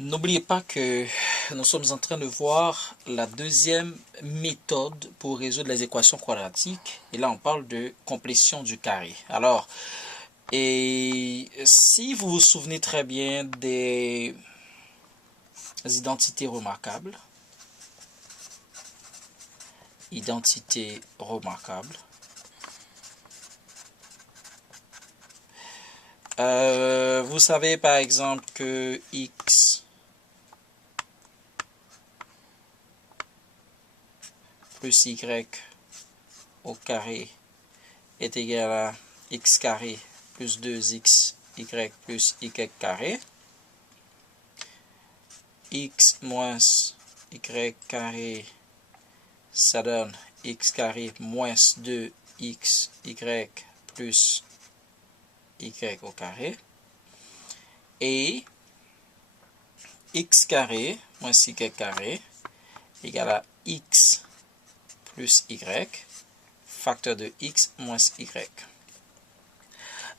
N'oubliez pas que nous sommes en train de voir la deuxième méthode pour résoudre les équations quadratiques. Et là, on parle de complétion du carré. Alors, et si vous vous souvenez très bien des identités remarquables, vous savez par exemple que x plus y au carré est égal à x carré plus 2xy plus y carré. X moins y carré, ça donne x carré moins 2xy plus y au carré. Et x carré moins y carré égale à x plus y, facteur de x moins y.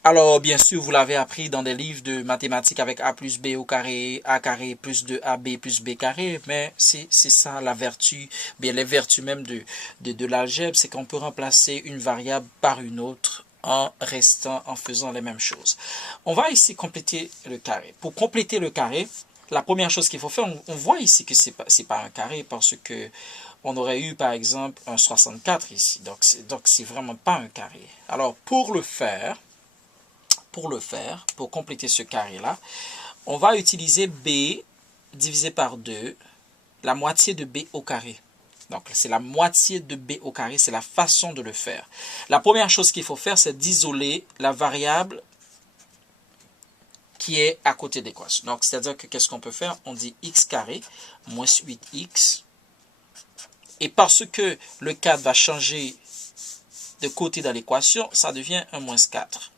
Alors, bien sûr, vous l'avez appris dans des livres de mathématiques avec a plus b au carré, a carré plus 2ab plus b carré, mais c'est ça la vertu, bien les vertus même de l'algèbre, c'est qu'on peut remplacer une variable par une autre en faisant les mêmes choses. On va ici compléter le carré. Pour compléter le carré, la première chose qu'il faut faire, on voit ici que c'est pas un carré parce que on aurait eu par exemple un 64 ici, donc c'est vraiment pas un carré. Alors pour compléter ce carré-là, on va utiliser b divisé par 2, la moitié de b au carré. Donc, c'est la moitié de b au carré, c'est la façon de le faire. La première chose qu'il faut faire, c'est d'isoler la variable qui est à côté de l'équation. Donc, c'est-à-dire que qu'est-ce qu'on peut faire? On dit x carré moins 8x. Et parce que le 4 va changer de côté dans l'équation, ça devient un moins 4.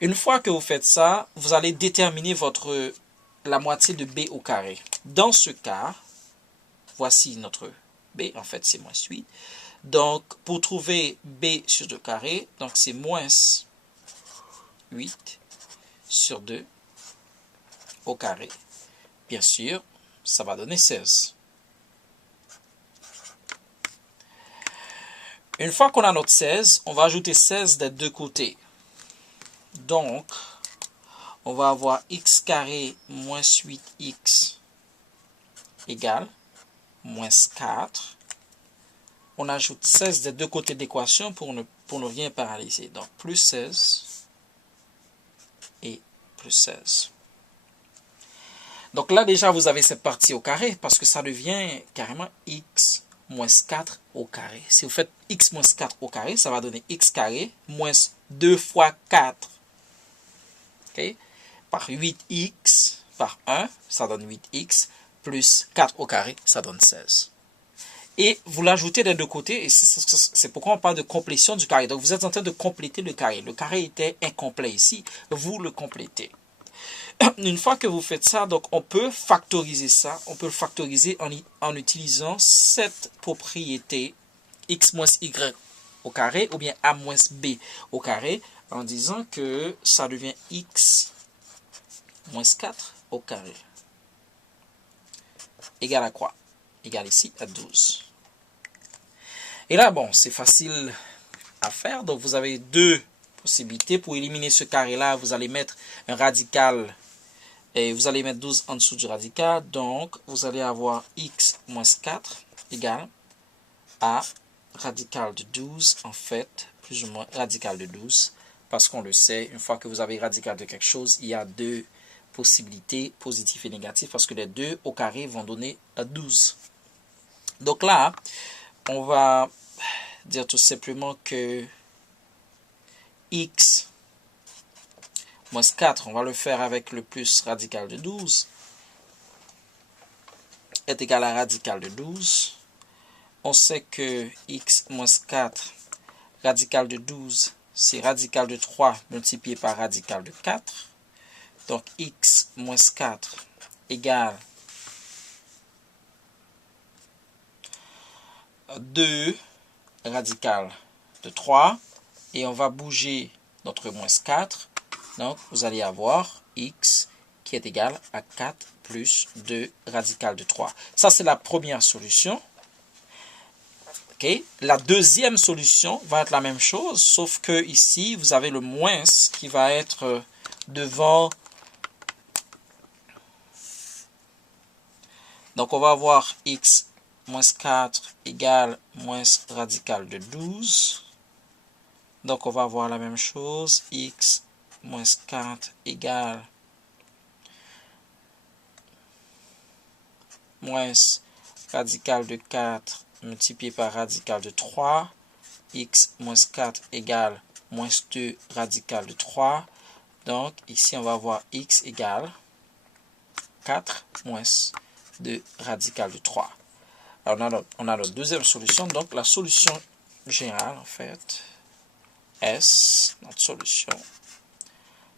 Une fois que vous faites ça, vous allez déterminer la moitié de b au carré. Dans ce cas, voici notre b, en fait c'est moins 8. Donc, pour trouver b sur 2 carré, donc c'est moins 8 sur 2 au carré. Bien sûr, ça va donner 16. Une fois qu'on a notre 16, on va ajouter 16 des deux côtés. Donc, on va avoir x carré moins 8x égale moins 4. On ajoute 16 des deux côtés de l'équation pour ne rien paralyser. Donc, plus 16 et plus 16. Donc là, déjà, vous avez cette partie au carré parce que ça devient carrément x moins 4 au carré. Si vous faites x moins 4 au carré, ça va donner x carré moins 2 fois 4. Okay? Par 8x par 1, ça donne 8x, plus 4 au carré, ça donne 16. Et vous l'ajoutez des deux côtés, et c'est pourquoi on parle de complétion du carré. Donc vous êtes en train de compléter le carré. Le carré était incomplet ici, vous le complétez. Une fois que vous faites ça, donc on peut factoriser ça, on peut le factoriser en utilisant cette propriété x moins y au carré, ou bien a moins b au carré, en disant que ça devient x moins 4 au carré. Égal à quoi? Égal ici à 12. Et là, bon, c'est facile à faire. Donc, vous avez deux possibilités. Pour éliminer ce carré-là, vous allez mettre un radical et vous allez mettre 12 en dessous du radical. Donc, vous allez avoir x moins 4 égale à radical de 12, en fait, plus ou moins radical de 12. Parce qu'on le sait, une fois que vous avez radical de quelque chose, il y a deux possibilités, positif et négatif, parce que les deux au carré vont donner 12. Donc là, on va dire tout simplement que x moins 4, on va le faire avec le plus radical de 12, est égal à radical de 12. On sait que x moins 4, radical de 12, c'est radical de 3 multiplié par radical de 4. Donc, x moins 4 égale 2 radical de 3. Et on va bouger notre moins 4. Donc, vous allez avoir x qui est égal à 4 plus 2 radical de 3. Ça, c'est la première solution. Okay. La deuxième solution va être la même chose, sauf que ici, vous avez le moins qui va être devant. Donc, on va avoir x moins 4 égale moins radical de 12. Donc, on va avoir la même chose. X moins 4 égale moins radical de 4 multiplié par radical de 3. X moins 4 égale moins 2 radical de 3. Donc, ici, on va avoir x égale 4 moins 2 radical de 3. Alors, on a notre deuxième solution. Donc, la solution générale, en fait, S, notre solution,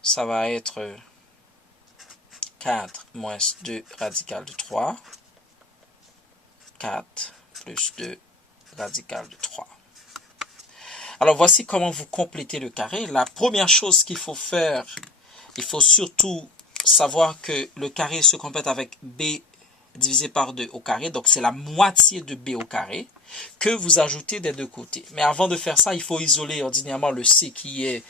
ça va être 4 moins 2 radical de 3. 4 plus 2 radical de 3. Alors, voici comment vous complétez le carré. La première chose qu'il faut faire, il faut surtout savoir que le carré se complète avec b divisé par 2 au carré. Donc, c'est la moitié de b au carré que vous ajoutez des deux côtés. Mais avant de faire ça, il faut isoler ordinairement le c qui est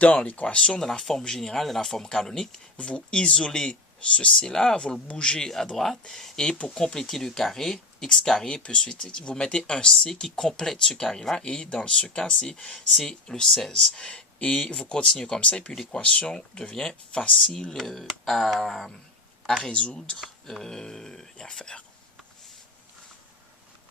dans l'équation, dans la forme générale, dans la forme canonique. Vous isolez ce c-là, vous le bougez à droite. Et pour compléter le carré, x carré, puis ensuite, vous mettez un c qui complète ce carré-là. Et dans ce cas, c'est le 16. Et vous continuez comme ça, et puis l'équation devient facile à résoudre et à faire.